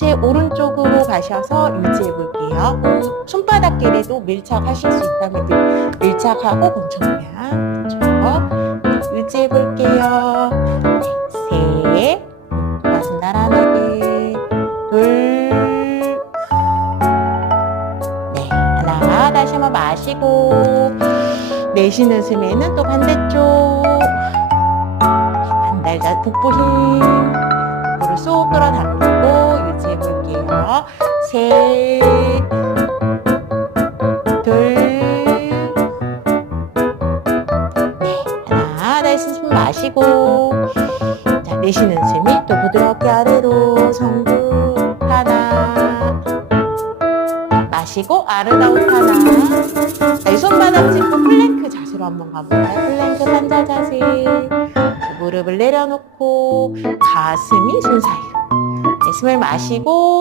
제 오른쪽으로 가셔서 유지해 볼게요. 손바닥 길에도 밀착하실 수 있다면 늘 밀착하고 공청량. 그렇죠. 유지해 볼게요. 네, 셋. 나란하게. 둘. 네, 하나. 다시 한번 마시고. 내쉬는 숨에는 또 반대쪽. 반달자 복부 힘. 복부를 쏙 끌어 셋. 둘. 네, 하나. 다시 숨 마시고. 자, 내쉬는 숨이 또 부드럽게 아래로 성부 하나. 마시고 아름다운 하나. 네, 손바닥 짚고 플랭크 자세로 한번 가볼까요? 플랭크 환자 자세. 무릎을 내려놓고 가슴이 손 사이로. 네, 숨을 마시고